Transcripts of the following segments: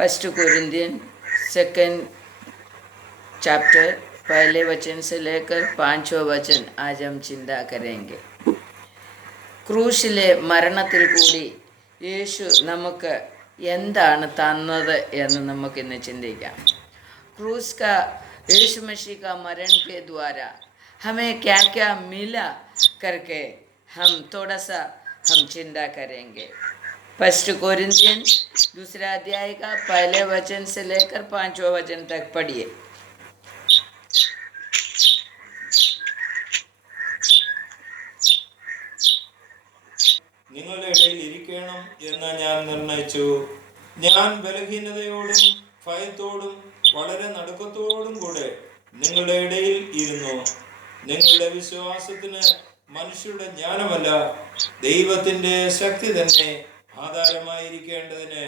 First Corinthian 2 chapter पहले वचन से लेकर 5वां वचन आज हम चिंता करेंगे. ക്രൂശിലെ മരണത്തിൽ കൂടി യേശു നമുക്ക് എന്താണ് തന്നത് എന്ന് നമുക്കിന്ന് ചിന്തിക്കാം. क्रूस का यीशु मसीह का मरण के द्वारा हमें क्या क्या मिला करके हम थोड़ा सा हम चिंता करेंगे. फर्स्ट कोरिंथियन 2 अध्याय का पहले वचन से लेकर 5वां वचन तक पढ़िए. നിങ്ങളുടെ ഇടയിൽ ഇരിക്കണം എന്ന് ഞാൻ നിർണയിച്ചു. ഞാൻ ബലഹീനതയോടും ഭയത്തോടും വളരെ നടുക്കത്തോടും കൂടെ നിങ്ങളുടെ ഇടയിൽ ഇരുന്നു. നിങ്ങളുടെ വിശ്വാസത്തിന് മനുഷ്യരുടെ ജ്ഞാനമല്ല, ദൈവത്തിന്റെ ശക്തി തന്നെ ആധാരമായിരിക്കേണ്ടതിന്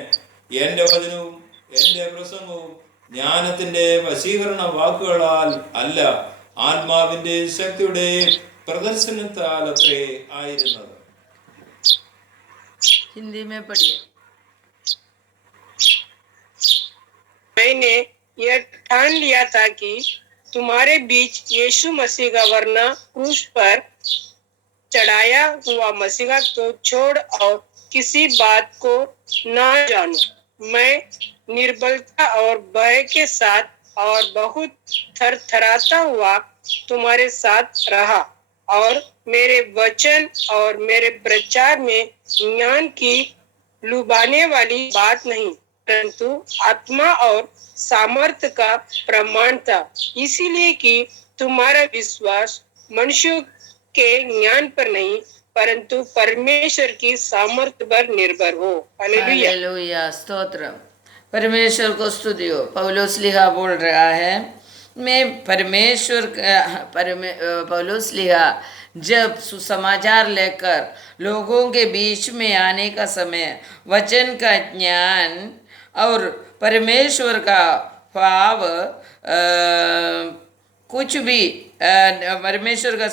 എന്റെ വചനവും എന്റെ പ്രസംഗവും ജ്ഞാനത്തിന്റെ വശീകരണ വാക്കുകളാൽ അല്ല, ആത്മാവിന്റെ ശക്തിയുടെ പ്രദർശനത്താൽ അത്രേ ആയിരുന്നത്. हिंदी में पढ़िए. मैंने यह ठान लिया था कि तुम्हारे बीच यीशु मसीह का वरना क्रूस पर चढ़ाया हुआ मसीहा को छोड़ और किसी बात को न जानो. मैं निर्बलता और भय के साथ और बहुत थरथराता हुआ तुम्हारे साथ रहा, और मेरे वचन और मेरे प्रचार में ज्ञान की लुभाने वाली बात नहीं, परंतु आत्मा और सामर्थ्य का प्रमाण था, इसीलिए कि तुम्हारा विश्वास मनुष्यों के ज्ञान पर नहीं परंतु परमेश्वर की सामर्थ्य पर निर्भर हो. हालेलुया, स्तोत्रम. परमेश्वर को स्तुति हो. पौलुस लिहा बोल रहा है, मैं परमेश्वर पौलुस लिहा जब सुसमाचार लेकर लोगों के बीच में आने का समय वचन का ज्ञान और परमेश्वर का भाव कुछ भी परमेश्वर का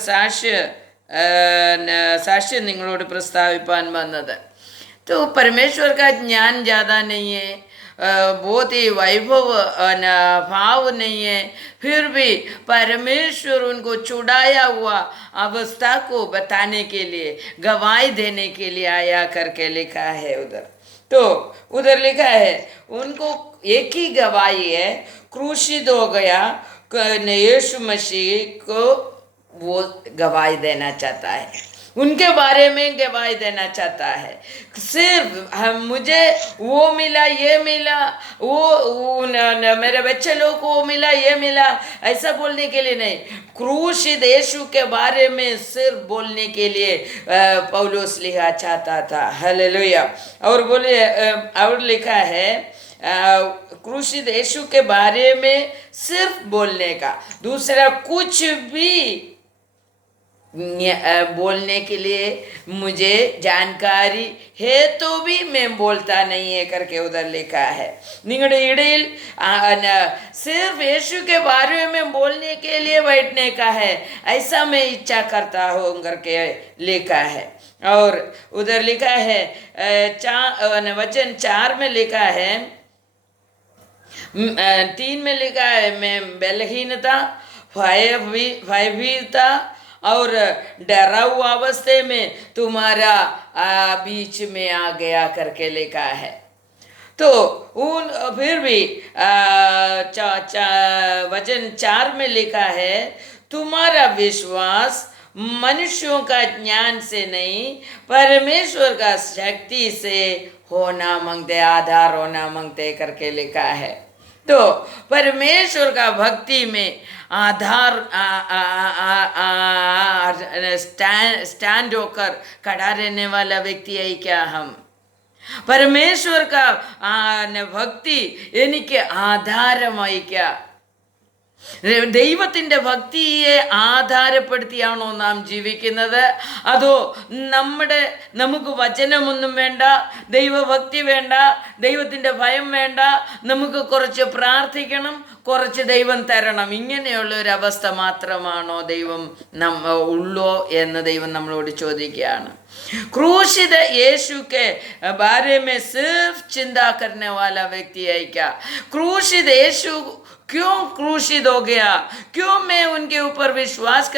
साक्ष्य നിങ്ങളോട് പ്രസ്താവിപ്പാൻ വന്നത്. तो परमेश्वर का ज्ञान ज़्यादा नहीं है, बहुत ही वैभव भाव नहीं है, फिर भी परमेश्वर उनको छुड़ाया हुआ अवस्था को बताने के लिए, गवाही देने के लिए आया करके लिखा है उधर. तो उधर लिखा है उनको एक ही गवाही है, क्रूसित हो गया यीशु मसीह को वो गवाही देना चाहता है, उनके बारे में गवाही देना चाहता है. सिर्फ मुझे वो मिला, ये मिला, वो मेरे बच्चे लोग को वो मिला, ये मिला, ऐसा बोलने के लिए नहीं, क्रूसित यीशु के बारे में सिर्फ बोलने के लिए पौलुस लिखा चाहता था. हालेलुया. और बोले और लिखा है क्रूसित यीशु के बारे में सिर्फ बोलने का, दूसरा कुछ भी बोलने के लिए मुझे जानकारी है तो भी मैं बोलता नहीं है करके उधर लिखा है. निगड़े इड़ेल सिर्फ यीशु के बारे में बोलने के लिए बैठने का है, ऐसा मैं इच्छा करता हूँ करके लिखा है. और उधर लिखा है वचन 4 में लिखा है, 3 में लिखा है, मैं बलहीनता, भयभीता और डरा हुआ अवस्थे में तुम्हारा बीच में आ गया करके लिखा है. तो उन फिर भी वचन 4 में लिखा है, तुम्हारा विश्वास मनुष्यों का ज्ञान से नहीं परमेश्वर का शक्ति से होना मांगते, आधार होना मांगते करके लिखा है. तो परमेश्वर का भक्ति में आधार स्टैंड होकर खड़ा रहने वाला व्यक्ति है क्या हम? परमेश्वर का भक्ति എനിക്ക് ആധാരമായിക്ക ദൈവത്തിൻ്റെ ഭക്തിയെ ആധാരപ്പെടുത്തിയാണോ നാം ജീവിക്കുന്നത്? അതോ നമുക്ക് വചനമൊന്നും വേണ്ട, ദൈവഭക്തി വേണ്ട, ദൈവത്തിൻ്റെ ഭയം വേണ്ട, നമുക്ക് കുറച്ച് പ്രാർത്ഥിക്കണം, കുറച്ച് ദൈവം തരണം, ഇങ്ങനെയുള്ള ഒരവസ്ഥ മാത്രമാണോ ദൈവം ഉള്ളോ എന്ന് ദൈവം നമ്മളോട് ചോദിക്കുകയാണ്. क्रूसित यीशु के बारे में सिर्फ चिंता करने वाला व्यक्ति है क्या? क्रूसित यीशु क्यों क्रूसित हो गया, क्यों मैं उनके ऊपर विश्वास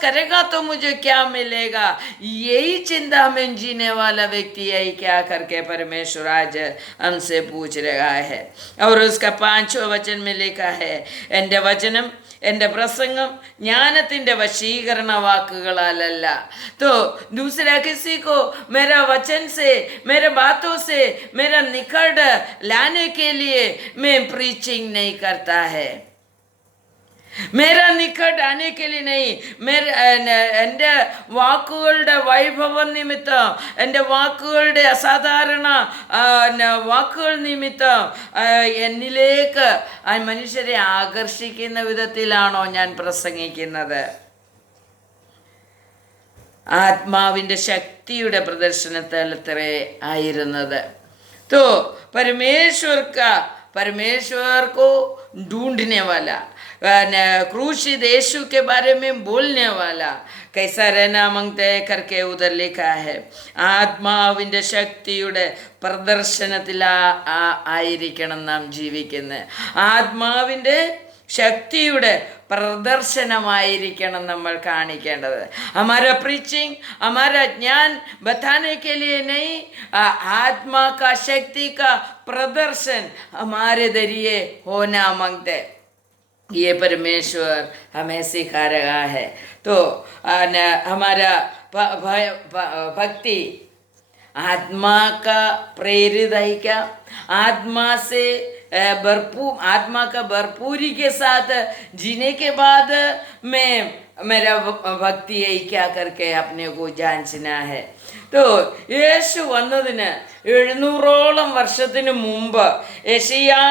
करेगा तो मुझे क्या मिलेगा, यही चिंता में जीने वाला व्यक्ति है क्या करके परमेश्वर आज हमसे पूछ रहा है। और उसका 5वां वचन में लिखा है, എൻ്റെ വചനം എൻ്റെ പ്രസംഗം ജ്ഞാനത്തിൻ്റെ വശീകരണ വാക്കുകളല്ല। तो दूसरा किसी को मेरा वचन से, मेरे बातों से मेरा निकट लाने के लिए मैं प्रीचिंग नहीं करता है, मेरा निकट आने के लिए नहीं, എൻ്റെ വാക്കുകളുടെ വൈഭവം നിമിത്തം, എൻ്റെ വാക്കുകളുടെ അസാധാരണ വാക്കുകൾ നിമിത്തം എന്നിലേക്ക് മനുഷ്യരെ ആകർഷിക്കുന്ന വിധത്തിലാണോ ഞാൻ പ്രസംഗിക്കുന്നത്? ആത്മാവിൻ്റെ ശക്തിയുടെ പ്രദർശനത്തിലത്രേ ആയിരുന്നത്। तो परमेश्वर को ढूंढने वाला, क्रूसित यीशु के बारे में बोलने वाला, कैसा रहना मांगते करके उधर लिखा है। ആത്മാവിൻ്റെ ശക്തിയുടെ പ്രദർശനത്തിൽ ആയിരിക്കണം നാം ജീവിക്കുന്നത്। ആത്മാവിൻ്റെ ശക്തിയുടെ പ്രദർശനമായിരിക്കണം നമ്മൾ കാണിക്കേണ്ടത്। हमारा प्रीचिंग, हमारा ज्ञान बताने के लिए नहीं, आत्मा का शक्ति का प्रदर्शन हमारे जरिए होना मांगते, ये परमेश्वर हमें सिखा रहा है। तो हमारा भक्ति आत्मा का प्रेरित है क्या? आत्मा से आत्मा का भरपूरी के साथ जीने के बाद मैं मेरा भक्ति है क्या करके अपने को जांचना है। तो യേശു വന്നതിന് 700ഓളം വർഷത്തിന് മുമ്പ് യെശയ്യാ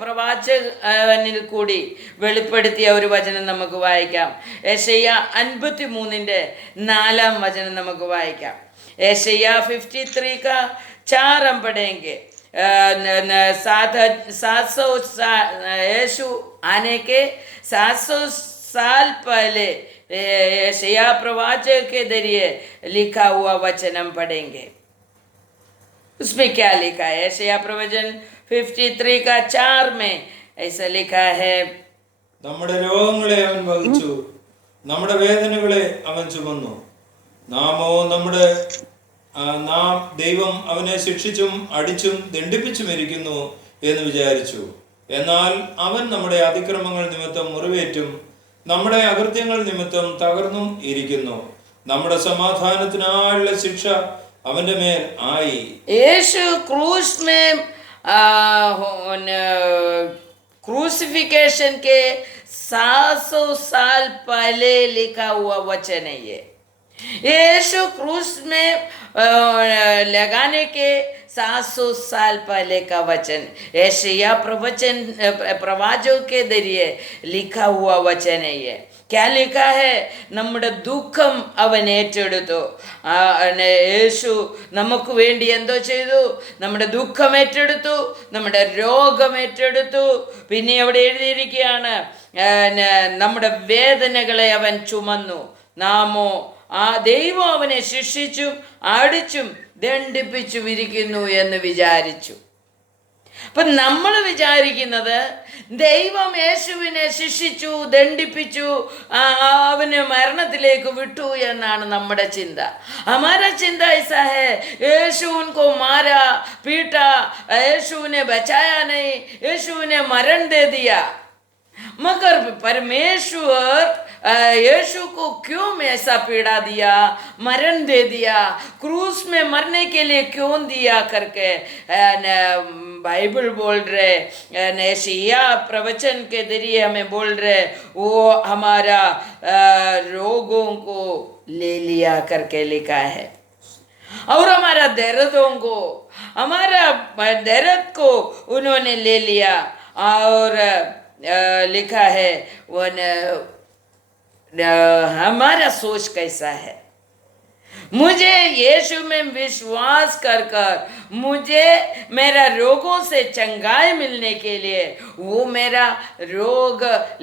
പ്രവാചകനിൽ കൂടി വെളിപ്പെടുത്തിയ ഒരു വചനം നമുക്ക് വായിക്കാം। യെശയ്യാ 53-4 വചനം നമുക്ക് വായിക്കാം। യെശയ്യാ 53 का 4 हम पढ़ेंगे। 700 यीशु आने के 700 साल पहले यशायाह प्रवाचक के जरिए लिखा हुआ वचन हम पढ़ेंगे। उसमें क्या लिखा है? यशायाह प्रवचन 53 का 4 में ऐसा लिखा है, നമ്മുടെ രോഗങ്ങളെ അവൻ വഹിച്ചു, നമ്മുടെ വേദനകളെ അവൻ ചുമന്നു, നാം ദൈവം അവനെ ശിക്ഷിച്ചും അടിച്ചും ദണ്ഡിപ്പിച്ചും ഇരിക്കുന്നു എന്ന് വിചാരിച്ചു. എന്നാൽ അവൻ നമ്മുടെ അതിക്രമങ്ങൾ നിമിത്തം മുറിവേറ്റും നമ്മുടെ അകൃത്യങ്ങൾ നിമിത്തം തകർന്നും ഇരിക്കുന്നു. നമ്മുടെ സമാധാനത്തിനായുള്ള ശിക്ഷ അവന്റെ മേൽ ആയി. യേശു क्रूस में क्रूसिफिकेशन के 700 साल पहले लिखा हुआ वचन है ये। यीशु क्रूस में लगाने के 700 साल पहले का वचन यशायाह प्रवाचक के जरिए लिखा हुआ वचन है ये। क्या लिखा है? നമ്മുടെ ദുഃഖം അവൻ ഏറ്റെടുത്തു। യേശു നമുക്ക് വേണ്ടി എന്തോ ചെയ്തു? നമ്മുടെ ദുഃഖം ഏറ്റെടുത്തു, നമ്മുടെ രോഗം ഏറ്റെടുത്തു. പിന്നെ അവിടെ എഴുതിയിരിക്കുകയാണ്, നമ്മുടെ വേദനകളെ അവൻ ചുമന്നു, നാമോ ആ ദൈവം അവനെ ശിക്ഷിച്ചും അടിച്ചും ദണ്ഡിപ്പിച്ചും ഇരിക്കുന്നു എന്ന് വിചാരിച്ചു. അപ്പം നമ്മൾ വിചാരിക്കുന്നത് ദൈവം യേശുവിനെ ശിക്ഷിച്ചു, ദണ്ഡിപ്പിച്ചു, അവന് മരണത്തിലേക്ക് വിട്ടു എന്നാണ് നമ്മുടെ ചിന്ത। हमारा चिंता ऐसा है, यीशु उनको मारा पीटा, यीशु ने बचाया नहीं, यीशु ने मरण दे दिया। मगर परमेश्वर यीशु को क्यों में ऐसा पीड़ा दिया, मरण दे दिया, क्रूस में मरने के लिए क्यों दिया करके बाइबल बोल रहे, यशायाह प्रवचन के जरिए हमें बोल रहे, वो हमारा रोगों को ले लिया करके लिखा है। और हमारा दर्दों को, हमारा दर्द को उन्होंने ले लिया। और लिखा है वो हमारा सोच कैसा है, मुझे यीशु में विश्वास कर मुझे मेरा रोगों से चंगाई मिलने के लिए वो मेरा रोग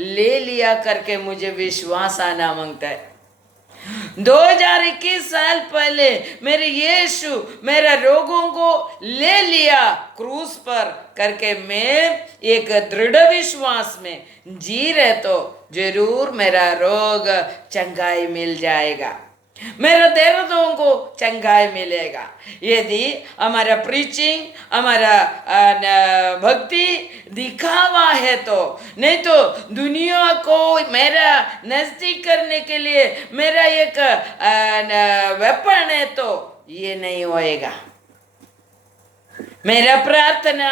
ले लिया करके मुझे विश्वास आना मांगता है। 2021 साल पहले मेरे यीशु मेरा रोगों को ले लिया क्रूस पर करके मैं एक दृढ़ विश्वास में जी रहे तो जरूर मेरा रोग चंगाई मिल जाएगा, मेरे दर्दों को चंगाई मिलेगा। यदि हमारा प्रीचिंग, हमारा भक्ति दिखावा है तो, नहीं तो दुनिया को मेरा नजदीक करने के लिए मेरा एक वेपन है तो ये नहीं होएगा। मेरा प्रार्थना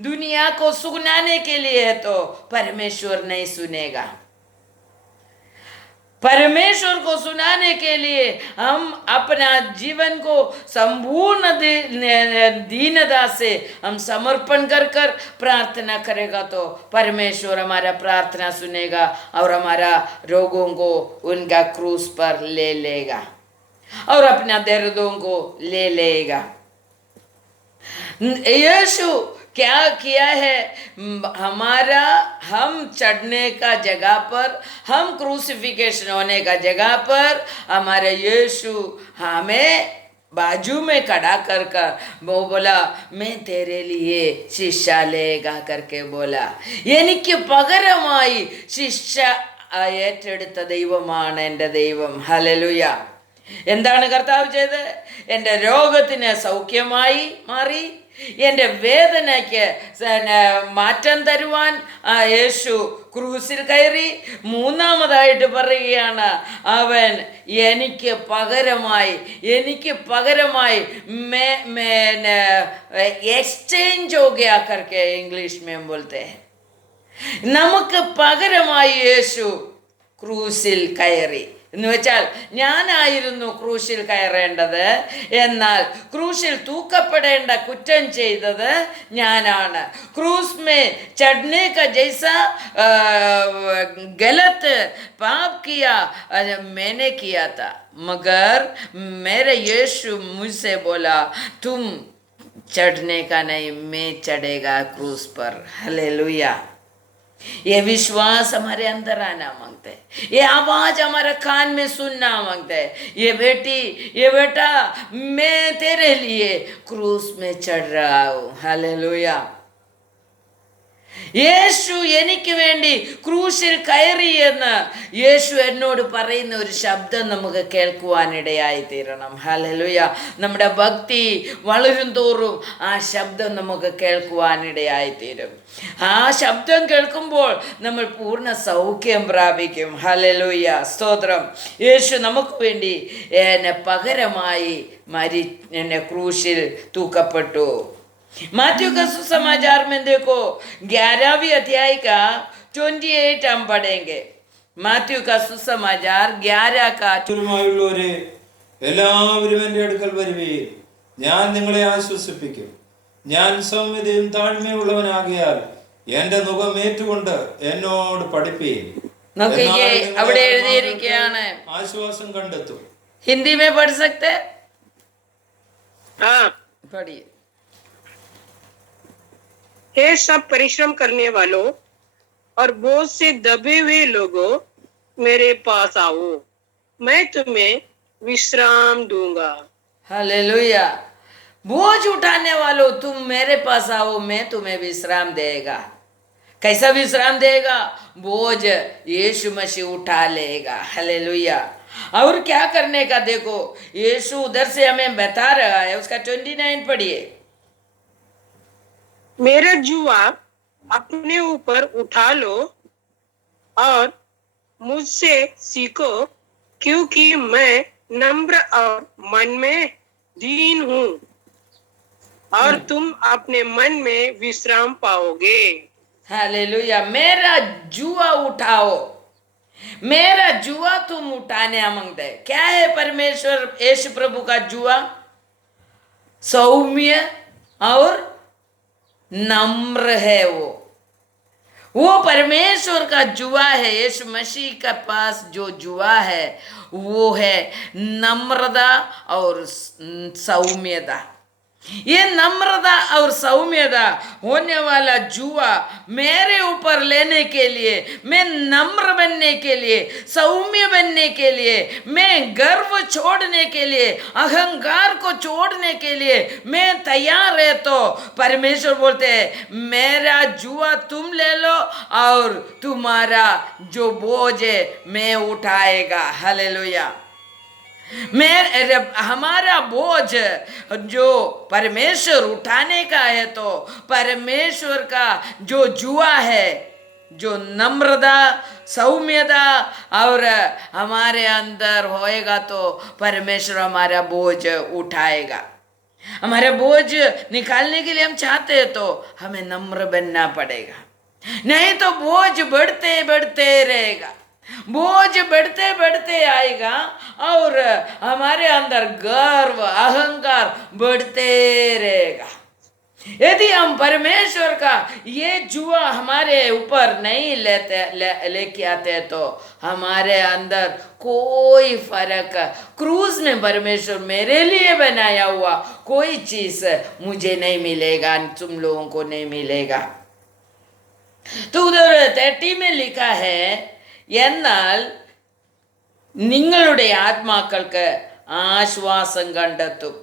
दुनिया को सुनाने के लिए है तो परमेश्वर नहीं सुनेगा। परमेश्वर को सुनाने के लिए हम अपना जीवन को संपूर्ण दीनता से हम समर्पण कर कर प्रार्थना करेगा तो परमेश्वर हमारा प्रार्थना सुनेगा और हमारा रोगों को उनका क्रूस पर ले लेगा और अपना दर्दों को ले लेगा। यीशु क्या किया है, हमारा हम चढ़ने का जगह पर, हम क्रूसिफिकेशन होने का जगह पर हमारे यीशु हमें बाजू में खड़ा कर वो बोला मैं तेरे लिए शिक्षा लेगा करके बोला। എനിക്ക് പകരമായി ശിക്ഷ ഏറ്റെടുത്ത ദൈവമാണ് എൻ്റെ ദൈവം. ഹല്ലേലൂയ. എന്താണ് കർത്താവ് ചെയ്തത്? എൻ്റെ രോഗത്തിന് സൗഖ്യമായി മാറി, എൻ്റെ വേദനയ്ക്ക് മാറ്റം തരുവാൻ യേശു ക്രൂസിൽ കയറി. മൂന്നാമതായിട്ട് പറയുകയാണ് അവൻ എനിക്ക് പകരമായി एक्सचेंज हो गया करके इंग्लिश में बोलते हैं. നമുക്ക് പകരമായി യേശു ക്രൂസിൽ കയറി എന്ന് വെച്ചാൽ ഞാനായിരുന്നു ക്രൂശിൽ കയറേണ്ടത്, എന്നാൽ ക്രൂശിൽ തൂക്കപ്പെടേണ്ട കുറ്റം ചെയ്തത് ഞാനാണ്. ക്രൂസ് में चढ़ने का जैसा गलत पाप किया मैंने किया था, मगर मेरे यीशु मुझसे बोला तुम चढ़ने का नहीं, मैं चढ़ेगा क्रूस पर. हालेलुया. ये विश्वास हमारे अंदर आना मांगते हैं, ये आवाज हमारे कान में सुनना मांगते हैं. ये बेटा मैं तेरे लिए क्रूस में चढ़ रहा हूँ. हालेलुया. യേശു എനിക്ക് വേണ്ടി ക്രൂശിൽ കയറി എന്ന് യേശു എന്നോട് പറയുന്ന ഒരു ശബ്ദം നമുക്ക് കേൾക്കുവാനിടയായി തീരണം. ഹല്ലേലൂയ. നമ്മുടെ ഭക്തി വളരും തോറും ആ ശബ്ദം നമുക്ക് കേൾക്കുവാനിടയായി തീരും. ആ ശബ്ദം കേൾക്കുമ്പോൾ നമ്മൾ പൂർണ്ണ സൗഖ്യം പ്രാപിക്കും. ഹല്ലേലൂയ. സ്തോത്രം. യേശു നമുക്ക് വേണ്ടി പകരമായി ക്രൂശിൽ തൂക്കപ്പെട്ടു. माथ्यू का सुसमाचार में देखो 11वीं अध्याय का 28 हम पढ़ेंगे. माथ्यू का सुसमाचार 11 का. എല്ലാവരും എൻ്റെ അടുക്കൽ വരുവീൻ, ഞാൻ നിങ്ങളെ ആശ്വസിപ്പിക്കും. ഞാൻ സൗമ്യതയും താഴ്മയുള്ളവനാകിയാൽ എൻ്റെ നുകം ഏറ്റുകൊണ്ട് എന്നോട് പഠിപ്പീൻ. അവിടെ എഴുതിയിരിക്കുകയാണ്, ആശ്വാസം കണ്ടെത്തും. हिंदी में पढ़ सकते? हाँ पढ़िए. हे सब परिश्रम करने वालों और बोझ से दबे हुए लोगों, मेरे पास आओ, मैं तुम्हें विश्राम दूंगा. हालेलुया. बोझ उठाने वालों तुम मेरे पास आओ, मैं तुम्हें विश्राम देगा. कैसा विश्राम देगा? बोझ यीशु मसीह उठा लेगा. हालेलुया. और क्या करने का देखो, यीशु उधर से हमें बता रहा है. उसका 29 पढ़िए. मेरा जुआ अपने ऊपर उठा लो और मुझसे सीखो, क्योंकि मैं नम्र और मन में दीन हूँ, और तुम अपने मन में विश्राम पाओगे. हालेलुया. मेरा जुआ उठाओ. मेरा जुआ तुम उठाने मांगते हैं. क्या है परमेश्वर यीशु प्रभु का जुआ? सौम्य और नम्र है. वो परमेश्वर का जुआ है. यीशु मसीह के पास जो जुआ है वो है नम्रता और सौम्यता. ये नम्रता और सौम्यता होने वाला जुआ मेरे ऊपर लेने के लिए, मैं नम्र बनने के लिए, सौम्य बनने के लिए, मैं गर्व छोड़ने के लिए, अहंकार को छोड़ने के लिए मैं तैयार है, तो परमेश्वर बोलते हैं मेरा जुआ तुम ले लो और तुम्हारा जो बोझ है मैं उठाएगा। हालेलुया। हमारा बोझ जो परमेश्वर उठाने का है, तो परमेश्वर का जो जुआ है, जो नम्रता सौम्यता और हमारे अंदर होएगा, तो परमेश्वर हमारा बोझ उठाएगा। हमारा बोझ निकालने के लिए हम चाहते हैं तो हमें नम्र बनना पड़ेगा, नहीं तो बोझ बढ़ते बढ़ते रहेगा, बोझ बढ़ते बढ़ते आएगा और हमारे अंदर गर्व अहंकार बढ़ते रहेगा। यदि हम परमेश्वर का ये जुआ हमारे ऊपर नहीं लेके आते तो हमारे अंदर कोई फर्क, क्रूज में परमेश्वर मेरे लिए बनाया हुआ कोई चीज मुझे नहीं मिलेगा, तुम लोगों को नहीं मिलेगा। तो उधर 30 में लिखा है, എന്നാൽ നിങ്ങളുടെ ആത്മാക്കൾക്ക് ആശ്വാസം കണ്ടെത്തും।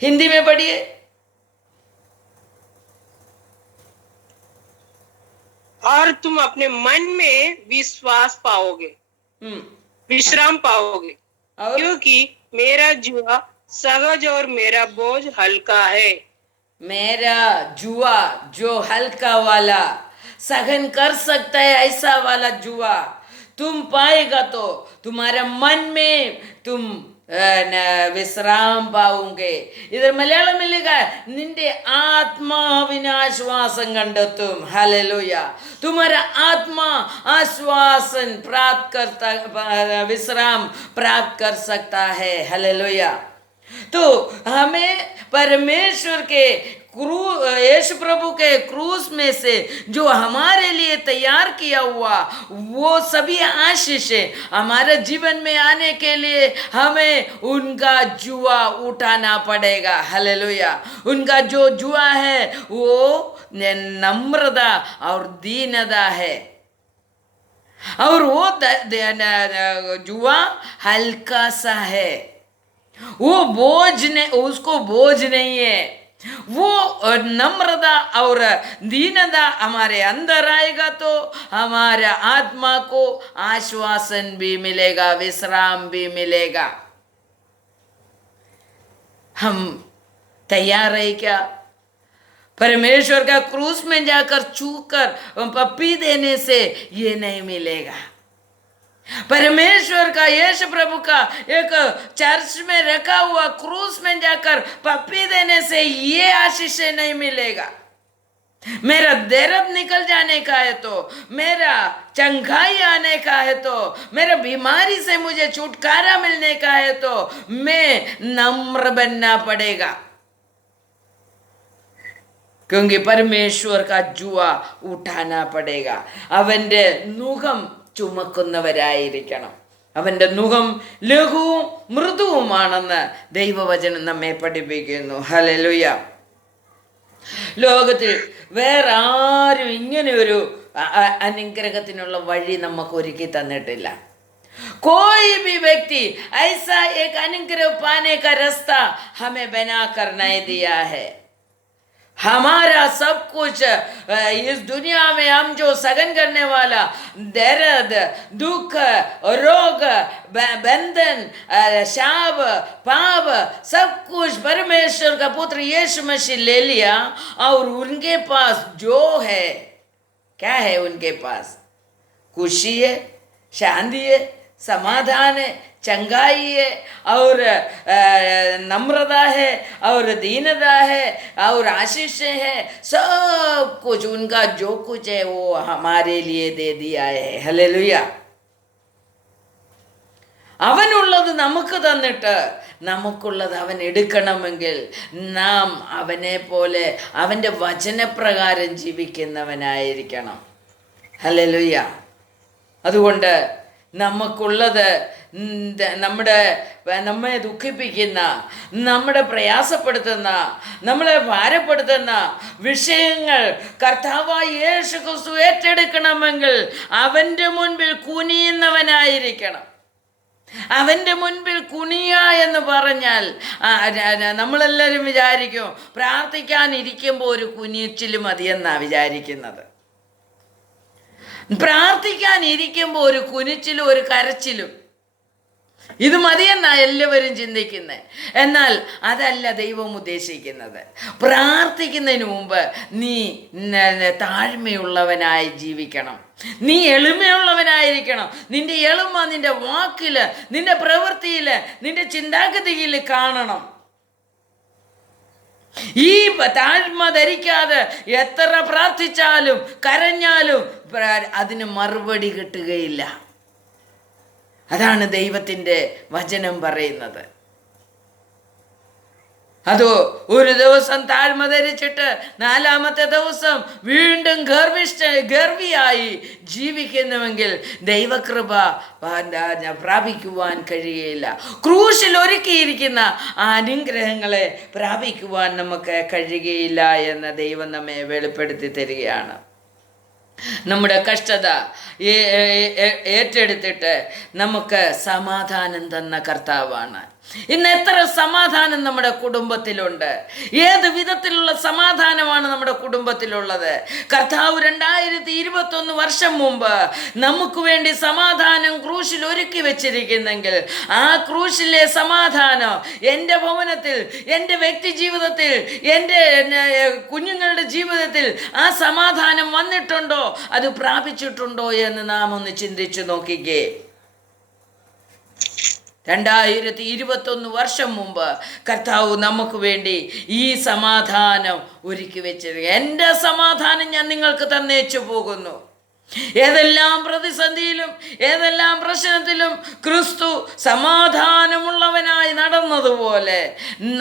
हिंदी में पढ़िए। और तुम अपने मन में विश्वास पाओगे, विश्राम पाओगे, क्योंकि मेरा जुआ सहज और मेरा बोझ हल्का है। मेरा जुआ जो हल्का वाला, सहन कर सकता है ऐसा वाला जुआ तुम पाएगा तो तुम्हारे मन में तुम विश्राम पाओगे। इधर मलयाളം में लिखा है निंदे आत्माविന് ആശ്വാസം കണ്ടെത്തും। हालेलुया। तुम्हारा आत्मा आश्वासन प्राप्त करता, विश्राम प्राप्त कर सकता है। हालेलुया। तो हमें परमेश्वर के यीशु प्रभु के क्रूस में से जो हमारे लिए तैयार किया हुआ वो सभी आशीष हमारे जीवन में आने के लिए हमें उनका जुआ उठाना पड़ेगा। हालेलुया। उनका जो जुआ है वो नम्रता और दीनता है, और वो जुआ हल्का सा है, वो बोझ नहीं, उसको बोझ नहीं है। वो नम्रता और दीनता हमारे अंदर आएगा तो हमारे आत्मा को आश्वासन भी मिलेगा, विश्राम भी मिलेगा। हम तैयार है क्या? परमेश्वर का क्रूस में जाकर छूकर पप्पी देने से ये नहीं मिलेगा। परमेश्वर का यीशु प्रभु का एक चर्च में रखा हुआ क्रूस में जाकर पप्पी देने से ये आशीष नहीं मिलेगा। मेरा दर्द निकल जाने का है तो, मेरा चंगाई आने का है तो, मेरा बीमारी से मुझे छुटकारा मिलने का है तो मैं नम्र बनना पड़ेगा, क्योंकि परमेश्वर का जुआ उठाना पड़ेगा। അവന്റെ നുകം ചുമക്കുന്നവരായിരിക്കണം, അവന്റെ നുകം ലഘുവും മൃദുവുമാണെന്ന് ദൈവവചനം നമ്മെ പഠിപ്പിക്കുന്നു. ഹല്ലേലൂയ. ലോകത്തിൽ വേറെ ആരും ഇങ്ങനെ ഒരു അനുഗ്രഹത്തിനുള്ള വഴി നമുക്ക് ഒരുക്കി തന്നിട്ടില്ല. कोई भी व्यक्ति ऐसा एक अनुग्रह पाने का रास्ता हमें बनाकर नहीं दिया है। हमारा सब कुछ इस दुनिया में हम जो सहन करने वाला दर्द, दुख, रोग, बंधन, शाप, पाप, सब कुछ परमेश्वर का पुत्र यीशु मसीह ले लिया, और उनके पास जो है, क्या है उनके पास? खुशी है, शांति है, समाधान है, चंगाई है, और नम्रता है, और दीनता है, और आशीष है। सब कुछ उनका जो कुछ है वो हमारे लिए दे दिया है। ഹല്ലേലൂയ. അവനുള്ളത് നമുക്ക് തന്നിട്ട് നമുക്കുള്ളത് അവൻ എടുക്കണമെങ്കിൽ നാം അവനെ പോലെ അവൻ്റെ വചനപ്രകാരം ജീവിക്കുന്നവനായിരിക്കണം. ഹല്ലേലൂയ. അതുകൊണ്ട് നമുക്കുള്ളത് നമ്മെ ദുഃഖിപ്പിക്കുന്ന, നമ്മളെ പ്രയാസപ്പെടുത്തുന്ന, നമ്മളെ ഭാരപ്പെടുത്തുന്ന വിഷയങ്ങൾ കർത്താവായ യേശു ക്രിസ്തു ഏറ്റെടുക്കണമെങ്കിൽ അവൻ്റെ മുൻപിൽ കുനിയുന്നവനായിരിക്കണം. അവൻ്റെ മുൻപിൽ കുനിയ എന്ന് പറഞ്ഞാൽ നമ്മളെല്ലാവരും വിചാരിക്കും പ്രാർത്ഥിക്കാനിരിക്കുമ്പോൾ ഒരു കുനിച്ചിൽ മതിയെന്നാണ് വിചാരിക്കുന്നത്. പ്രാർത്ഥിക്കാനിരിക്കുമ്പോൾ ഒരു കുനിച്ചിലും ഒരു കരച്ചിലും ഇത് മതിയെന്നാണ് എല്ലാവരും ചിന്തിക്കുന്നത്. എന്നാൽ അതല്ല ദൈവം ഉദ്ദേശിക്കുന്നത്. പ്രാർത്ഥിക്കുന്നതിന് മുമ്പ് നീ താഴ്മയുള്ളവനായി ജീവിക്കണം. നീ എളിമയുള്ളവനായിരിക്കണം. നിന്റെ എളിമ നിന്റെ വാക്കിൽ, നിന്റെ പ്രവൃത്തിയിൽ, നിന്റെ ചിന്താഗതിയിൽ കാണണം. ഈ താഴ്മ ധരിക്കാതെ എത്ര പ്രാർത്ഥിച്ചാലും കരഞ്ഞാലും അതിന് മറുപടി കിട്ടുകയില്ല. അതാണ് ദൈവത്തിൻ്റെ വചനം പറയുന്നത്. അതോ ഒരു ദിവസം താഴ്മ ധരിച്ചിട്ട് 4-ാമത്തെ ദിവസം വീണ്ടും ഗർവിയായി ജീവിക്കുന്നുവെങ്കിൽ ദൈവകൃപ പ്രാപിക്കുവാൻ കഴിയുകയില്ല. ക്രൂശിൽ ഒരുക്കിയിരിക്കുന്ന ആ അനുഗ്രഹങ്ങളെ പ്രാപിക്കുവാൻ നമുക്ക് കഴിയുകയില്ല എന്ന് ദൈവം നമ്മെ വെളിപ്പെടുത്തി തരികയാണ്. നമ്മുടെ കഷ്ടത ഏറ്റെടുത്തിട്ട് നമുക്ക് സമാധാനം തന്ന കർത്താവാണ്. ഇന്ന് എത്ര സമാധാനം നമ്മുടെ കുടുംബത്തിലുണ്ട്. ഏത് വിധത്തിലുള്ള സമാധാനമാണ് നമ്മുടെ കുടുംബത്തിലുള്ളത്. കർത്താവ് 2021 വർഷം മുമ്പ് നമുക്ക് വേണ്ടി സമാധാനം ക്രൂശിൽ ഒരുക്കി വെച്ചിരിക്കുന്നെങ്കിൽ ആ ക്രൂശിലെ സമാധാനം എൻ്റെ ഭവനത്തിൽ, എൻ്റെ വ്യക്തി ജീവിതത്തിൽ, എൻ്റെ കുഞ്ഞുങ്ങളുടെ ജീവിതത്തിൽ ആ സമാധാനം വന്നിട്ടുണ്ടോ, അത് പ്രാപിച്ചിട്ടുണ്ടോ എന്ന് നാം ഒന്ന് ചിന്തിച്ചു നോക്കിക്കേ. 2021 വർഷം മുമ്പ് കർത്താവ് നമുക്ക് വേണ്ടി ഈ സമാധാനം ഒരുക്കി വെച്ചിരിക്കുക. എൻ്റെ സമാധാനം ഞാൻ നിങ്ങൾക്ക് തന്നേച്ചു പോകുന്നു. ഏതെല്ലാം പ്രതിസന്ധിയിലും ഏതെല്ലാം പ്രശ്നത്തിലും ക്രിസ്തു സമാധാനമുള്ളവനായി നടന്നതുപോലെ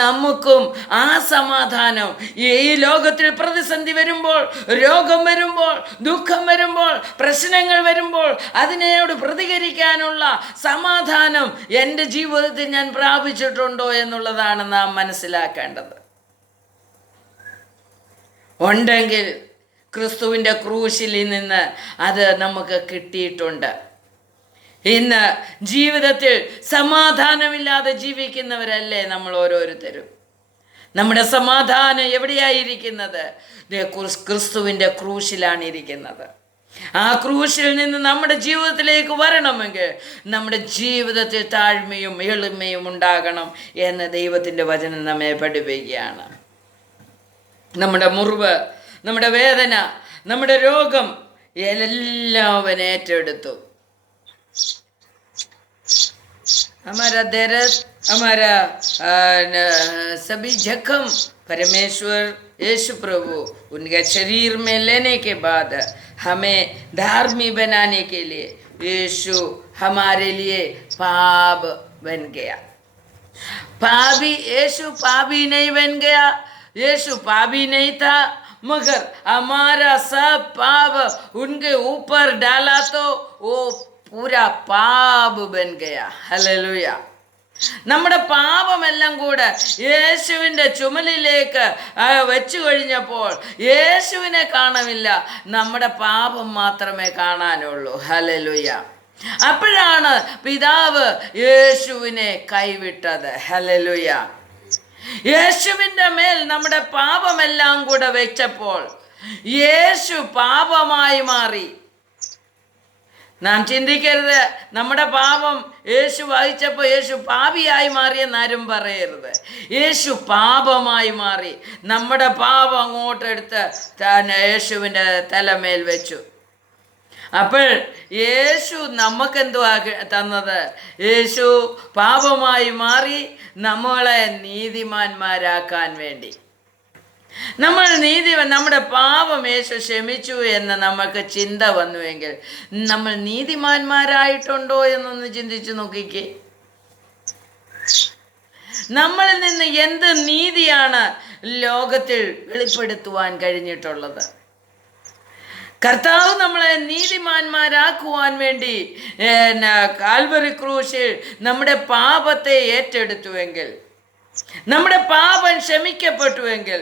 നമുക്കും ആ സമാധാനം ഈ ലോകത്തിൽ പ്രതിസന്ധി വരുമ്പോൾ, രോഗം വരുമ്പോൾ, ദുഃഖം വരുമ്പോൾ, പ്രശ്നങ്ങൾ വരുമ്പോൾ അതിനോട് പ്രതികരിക്കാനുള്ള സമാധാനം എൻ്റെ ജീവിതത്തിൽ ഞാൻ പ്രാപിച്ചിട്ടുണ്ടോ എന്നുള്ളതാണ് നാം മനസ്സിലാക്കേണ്ടത്. ഉണ്ടെങ്കിൽ ക്രിസ്തുവിൻ്റെ ക്രൂശിൽ നിന്ന് അത് നമുക്ക് കിട്ടിയിട്ടുണ്ട്. ഇന്ന് ജീവിതത്തിൽ സമാധാനമില്ലാതെ ജീവിക്കുന്നവരല്ലേ നമ്മൾ ഓരോരുത്തരും. നമ്മുടെ സമാധാനം എവിടെയായിരിക്കുന്നത്? ക്രിസ്തുവിൻ്റെ ക്രൂശിലാണ് ഇരിക്കുന്നത്. ആ ക്രൂശിൽ നിന്ന് നമ്മുടെ ജീവിതത്തിലേക്ക് വരണമെങ്കിൽ നമ്മുടെ ജീവിതത്തിൽ താഴ്മയും എളിമയും ഉണ്ടാകണം എന്ന് ദൈവത്തിൻ്റെ വചനം നമ്മെ പഠിപ്പിക്കുകയാണ്. നമ്മുടെ മുറിവ്, നമ്മുടെ വേദന, നമ്മുടെ രോഗം എല്ലാം അവൻ ഏറ്റെടുത്തു. हमारा दर्द, हमारा सभी जख्म परमेश्वर यीशु प्रभु उनके शरीर में लेने के बाद हमें धार्मिक बनाने के लिए यीशु हमारे लिए पाप बन गया. पापी यीशु पापी नहीं बन गया. यीशु पापी नहीं था, मगर हमारा सब पाप उनके ऊपर डाला तो वो पूरा पाप बन गया. ഹല്ലേലൂയ. നമ്മുടെ പാപമെല്ലാം കൂടെ യേശുവിൻ്റെ ചുമലിലേക്ക് വെച്ചു കഴിഞ്ഞപ്പോൾ യേശുവിനെ കാണുന്നില്ല, നമ്മുടെ പാപം മാത്രമേ കാണാനുള്ളൂ. ഹല്ലേലൂയ. അപ്പോഴാണ് പിതാവ് യേശുവിനെ കൈവിട്ടത്. ഹല്ലേലൂയ. യേശുവിൻ്റെ മേൽ നമ്മുടെ പാപമെല്ലാം കൂടെ വെച്ചപ്പോൾ യേശു പാപമായി മാറി. നാം ചിന്തിക്കരുത് നമ്മുടെ പാപം യേശു വഹിച്ചപ്പോൾ യേശു പാപിയായി മാറിയെന്നാരും പറയരുത്. യേശു പാപമായി മാറി. നമ്മുടെ പാപം അങ്ങോട്ടെടുത്ത് യേശുവിൻ്റെ തലമേൽ വെച്ചു. അപ്പോൾ യേശു നമുക്കെന്തുവാ തന്നത്? യേശു പാപമായി മാറി നമ്മളെ നീതിമാന്മാരാക്കാൻ വേണ്ടി. നമ്മുടെ പാപം യേശു ക്ഷമിച്ചു എന്ന് നമുക്ക് ചിന്ത വന്നുവെങ്കിൽ നമ്മൾ നീതിമാന്മാരായിട്ടുണ്ടോ എന്നൊന്ന് ചിന്തിച്ചു നോക്കിക്കേ. നമ്മളിൽ നിന്ന് എന്ത് നീതിയാണ് ലോകത്തിൽ വെളിപ്പെടുത്തുവാൻ കഴിഞ്ഞിട്ടുള്ളത്? കർത്താവ് നമ്മളെ നീതിമാന്മാരാക്കുവാൻ വേണ്ടി കാൽവറി ക്രൂശിൽ നമ്മുടെ പാപത്തെ ഏറ്റെടുത്തുവെങ്കിൽ, നമ്മുടെ പാപം ക്ഷമിക്കപ്പെട്ടുവെങ്കിൽ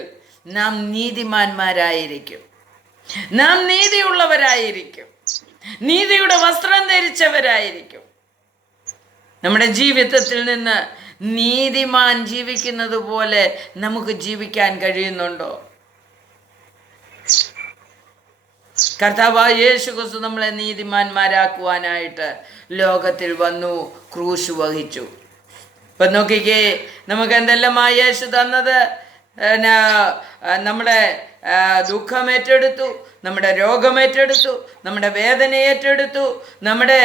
നാം നീതിമാന്മാരായിരിക്കും, നാം നീതിയുള്ളവരായിരിക്കും, നീതിയുടെ വസ്ത്രം ധരിച്ചവരായിരിക്കും. നമ്മുടെ ജീവിതത്തിൽ നിന്ന് നീതിമാൻ ജീവിക്കുന്നത് പോലെ നമുക്ക് ജീവിക്കാൻ കഴിയുന്നുണ്ടോ? കർത്താവായ യേശു ക്രിസ്തു നമ്മളെ നീതിമാന്മാരാക്കുവാനായിട്ട് ലോകത്തിൽ വന്നു, ക്രൂശ് വഹിച്ചു. ഇപ്പം നോക്കിക്കേ, നമുക്ക് എന്തെല്ലാമായ യേശു തന്നത്? നമ്മുടെ ദുഃഖം ഏറ്റെടുത്തു, നമ്മുടെ രോഗം ഏറ്റെടുത്തു, നമ്മുടെ വേദന ഏറ്റെടുത്തു, നമ്മുടെ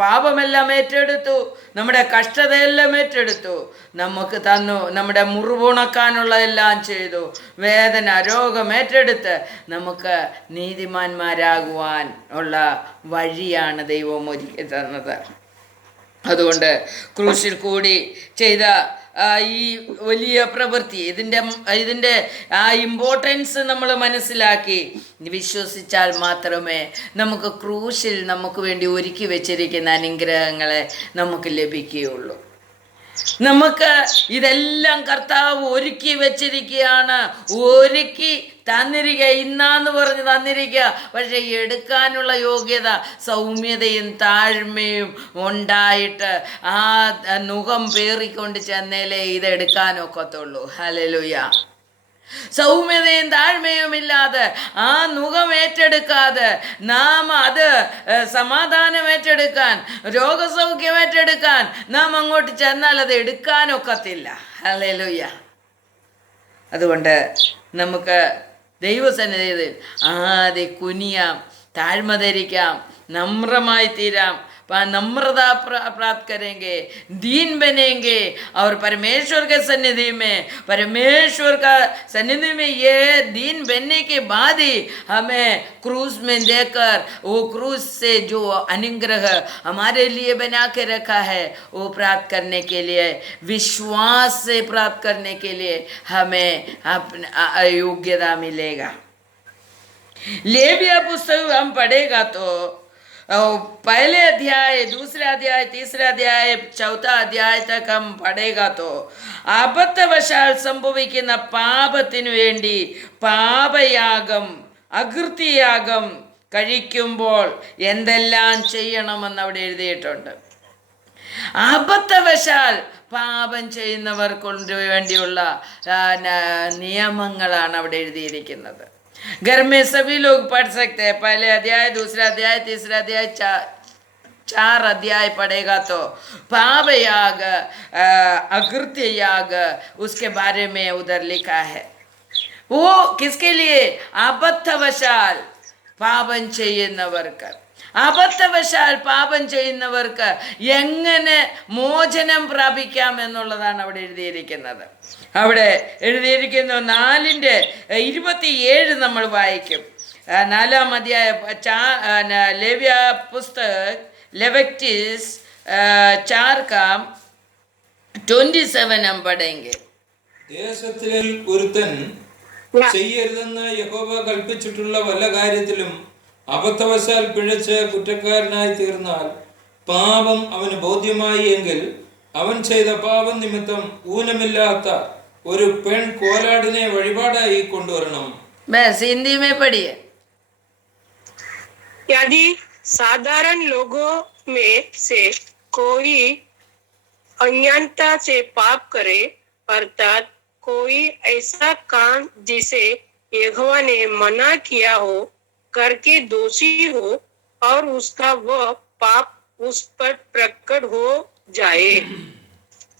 പാപമെല്ലാം ഏറ്റെടുത്തു, നമ്മുടെ കഷ്ടതയെല്ലാം ഏറ്റെടുത്തു, നമുക്ക് തന്നു. നമ്മുടെ മുറിവുണക്കാനുള്ളതെല്ലാം ചെയ്തു. വേദന രോഗം ഏറ്റെടുത്ത് നമുക്ക് നീതിമാന്മാരാകുവാൻ ഉള്ള വഴിയാണ് ദൈവം ഒരുക്കി തന്നത്. അതുകൊണ്ട് ക്രൂശിൽ കൂടി ചെയ്ത ഈ വലിയ പ്രവൃത്തി, ഇതിൻ്റെ ആ ഇമ്പോർട്ടൻസ് നമ്മൾ മനസ്സിലാക്കി വിശ്വസിച്ചാൽ മാത്രമേ നമുക്ക് ക്രൂശിൽ നമുക്ക് വേണ്ടി ഒരുക്കി വെച്ചിരിക്കുന്ന അനുഗ്രഹങ്ങളെ നമുക്ക് ലഭിക്കുകയുള്ളൂ. നമുക്ക് ഇതെല്ലാം കർത്താവ് ഒരുക്കി വെച്ചിരിക്കുകയാണ്, ഒരുക്കി തന്നിരിക്കുക, ഇന്നാന്ന് പറഞ്ഞ് തന്നിരിക്കുക. പക്ഷെ എടുക്കാനുള്ള യോഗ്യത, സൗമ്യതയും താഴ്മയും ഉണ്ടായിട്ട് ആ മുഖം പേറിക്കൊണ്ട് ചെന്നേലേ ഇതെടുക്കാനൊക്കത്തുള്ളൂ. ഹല്ലേലൂയ. സൗമ്യതയും താഴ്മയും ഇല്ലാതെ, ആ മുഖം ഏറ്റെടുക്കാതെ നാം അത് സമാധാനം ഏറ്റെടുക്കാൻ, രോഗസൗഖ്യം ഏറ്റെടുക്കാൻ നാം അങ്ങോട്ട് ചെന്നാൽ അത് എടുക്കാനൊക്കത്തില്ല. ഹല്ലേലൂയ. അതുകൊണ്ട് നമുക്ക് ദൈവസന്നിധിയിൽ ആദ്യം കുനിയാം, താഴ്മ ധരിക്കാം, നമ്രമായി തീരാം. नम्रता प्राप्त करेंगे, दीन बनेंगे और परमेश्वर के सन्निधि में, परमेश्वर का सन्निधि में ये दीन बनने के बाद ही हमें क्रूस में देकर वो क्रूस से जो अनुग्रह हमारे लिए बना के रखा है वो प्राप्त करने के लिए, विश्वास से प्राप्त करने के लिए हमें अपना योग्यता मिलेगा. लेविया पुस्तक हम पढ़ेगा तो पहले अध्याय, दूसरा अध्याय, तीसरा अध्याय, चौथा अध्याय तक हम पढ़ेगा तो അബദ്ധവശാൽ സംഭവിക്കുന്ന പാപത്തിനു വേണ്ടി പാപയാഗം, അകൃത്യയാഗം കഴിക്കുമ്പോൾ എന്തെല്ലാം ചെയ്യണമെന്ന് അവിടെ എഴുതിയിട്ടുണ്ട്. അബദ്ധവശാൽ പാപം ചെയ്യുന്നവർക്ക് വേണ്ടിയുള്ള നിയമങ്ങളാണ് അവിടെ എഴുതിയിരിക്കുന്നത്. घर में सभी लोग पढ़ सकते हैं. पहले अध्याय, दूसरा अध्याय, तीसरा अध्याय, 4 अध्याय पढ़ेगा तो पाप याग, अकृत्य याग, उसके बारे में उधर लिखा है. वो किसके लिए? അബദ്ധവശാൽ പാപം ചെയ്യുന്നവർക്ക്. അബദ്ധവശാൽ പാപം ചെയ്യുന്നവർക്ക് എങ്ങനെ മോചനം പ്രാപിക്കാം എന്നുള്ളതാണ് അവിടെ എഴുതിയിരിക്കുന്നത്. അവിടെ എഴുതിയിരിക്കുന്നു 4:27 നമ്മൾ വായിക്കും. 4-ാം അധ്യായ ലേവ്യ പുസ്തക് ലെവിറ്റിക്സ് 4:27 हम पढ़ेंगे. ദേശത്തിൽ ഒരുത്തൻ ചെയ്യരുതെന്ന് യഹോവ കൽപ്പിച്ചിട്ടുള്ള വല്ല കാര്യത്തിലും അബദ്ധവശാൽ പിഴച്ച് കുറ്റക്കാരനായി തീർന്നാൽ പാപം അവന് ബോധ്യമായി എങ്കിൽ അവൻ ചെയ്ത പാപം നിമിത്തം ഊനമില്ലാത്ത ഒരു പെൺ കോലാടിനെ വഴിപാടായി കൊണ്ടുവരണം. बस हिंदी में पढ़िए. यदि साधारण लोगों में से कोई अज्ञानता से पाप करे, अर्थात कोई ऐसा काम जिसे यहोवा ने मना किया हो करके दोषी हो और उसका वह पाप उस पर प्रकट हो जाए.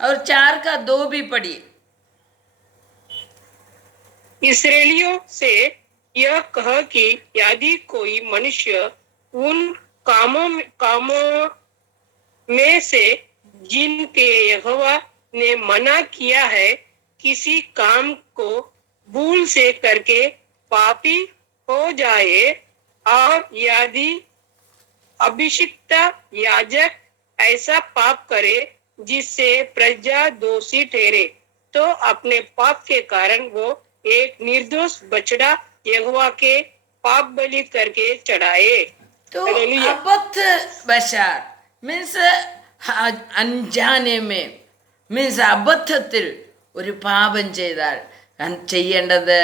और 4 का 2 भी पढ़िए. इसराइलियों से यह कह कि यदि कोई मनुष्य उन कामों में से जिनके यहोवा ने मना किया है किसी काम को भूल से करके पापी हो जाए, और यदि अभिषिक्त याजक ऐसा पाप करे जिससे प्रजा दोषी ठहरे, तो अपने पाप के कारण वो एक निर्दोष बछड़ा यहोवा के पाप बलि करके चढ़ाए। तो हालेलुया। अबद्ध बशार मीन्स അഞ്ചാനേമേ മീൻസ് അബദ്ധത്തിൽ ഒരു പാപം ചെയ്താൽ ചെയ്യേണ്ടത്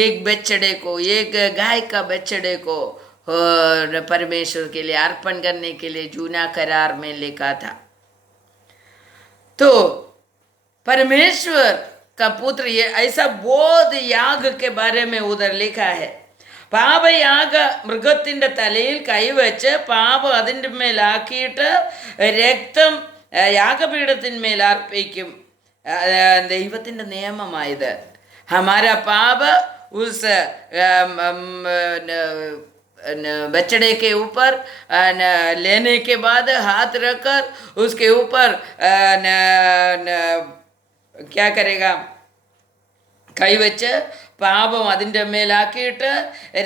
एक बछड़े को, एक गाय का बछड़े को परमेश्वर के लिए अर्पण करने के लिए जूना करार में लिखा था। तो परमेश्वर का पुत्र ये ऐसा बहुत याग के बारे में उधर लिखा है. പാപയാഗ മൃഗത്തിൻ്റെ തലയിൽ കൈവച്ച് പാപം അതിൻ്റെ മേലാക്കിയിട്ട് രക്തം യാഗപീഠത്തിന്മേൽ അർപ്പിക്കും. ദൈവത്തിൻ്റെ നിയമമായത്. हमारा पाप उस बछड़े के ऊपर लेने के बाद हाथ रखकर उसके ऊपर क्या करेगा, കൈ വെച്ച് പാപം അതിൻ്റെ മേലാക്കിയിട്ട്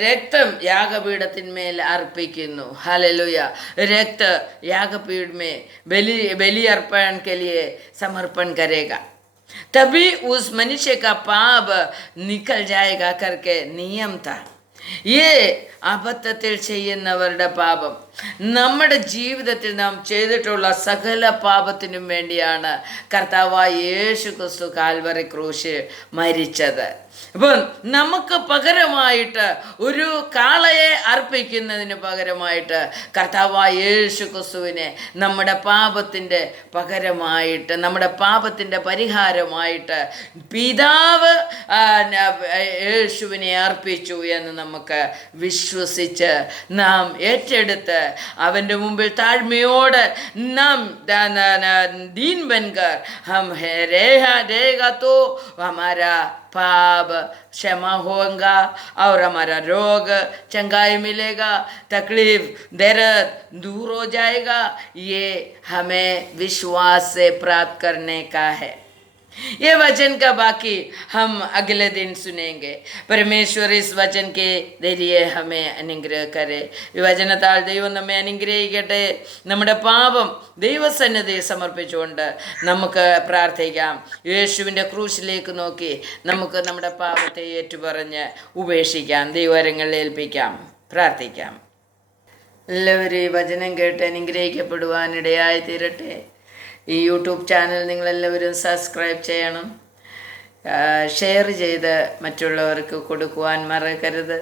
രക്തം യാഗപീഠത്തിന്മേൽ അർപ്പിക്കുന്നു. ഹല്ലേലൂയ. രक्त यागपीठ में बलि अर्पण के लिए समर्पण करेगा, तभी उस मनुष्य का पाप निकल जाएगा करके नियम था. ये അബദ്ധത്തിൽ ചെയ്യുന്നവരുടെ പാപം നമ്മുടെ ജീവിതത്തിൽ നാം ചെയ്തിട്ടുള്ള സകല പാപത്തിനും വേണ്ടിയാണ് കർത്താവായ യേശു ക്രിസ്തു കാൽവറി ക്രൂശിൽ മരിച്ചത്. അപ്പം നമുക്ക് പകരമായിട്ട് ഒരു കാളയെ അർപ്പിക്കുന്നതിന് പകരമായിട്ട് കർത്താവായ യേശു ക്രിസ്തുവിനെ നമ്മുടെ പാപത്തിൻ്റെ പകരമായിട്ട്, നമ്മുടെ പാപത്തിൻ്റെ പരിഹാരമായിട്ട് പിതാവ് യേശുവിനെ അർപ്പിച്ചു എന്ന് നമുക്ക് വിശ്വസിച്ച് നാം ഏറ്റെടുത്ത് അവൻ്റെ മുമ്പിൽ താഴ്മയോട് നാം ദീൻ ബൻകർ ഹം रहेगा तो हमारा पाप क्षमा होगा और हमारा रोग चंगाई मिलेगा, तकलीफ दर्द दूर हो जाएगा. ये हमें विश्वास से प्राप्त करने का है. ये वचन का बाकी हम अगले दिन सुनेंगे. परमेश्वर इस वचन के जरिए हमें अनुग्रह करे. ഈ വചനത്താൽ ദൈവം നമ്മെ അനുഗ്രഹിക്കട്ടെ. നമ്മുടെ പാപം ദൈവസന്നിധിയിൽ സമർപ്പിച്ചുകൊണ്ട് നമുക്ക് പ്രാർത്ഥിക്കാം. യേശുവിൻ്റെ ക്രൂശിലേക്ക് നോക്കി നമുക്ക് നമ്മുടെ പാപത്തെ ഏറ്റുപറഞ്ഞ് ഉപേക്ഷിക്കാം, ദൈവകരങ്ങളിൽ ഏൽപ്പിക്കാം, പ്രാർത്ഥിക്കാം. എല്ലാവരും ഈ വചനം കേട്ട് അനുഗ്രഹിക്കപ്പെടുവാനിടയായി തീരട്ടെ. ഈ യൂട്യൂബ് ചാനൽ നിങ്ങളെല്ലാവരും സബ്സ്ക്രൈബ് ചെയ്യണം. ഷെയർ ചെയ്ത് മറ്റുള്ളവർക്ക് കൊടുക്കുവാൻ മറക്കരുത്.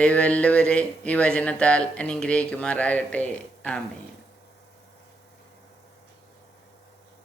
ദൈവം എല്ലാവരെയും ഈ വചനത്താൽ അനുഗ്രഹിക്കുമാറാകട്ടെ. ആമേൻ.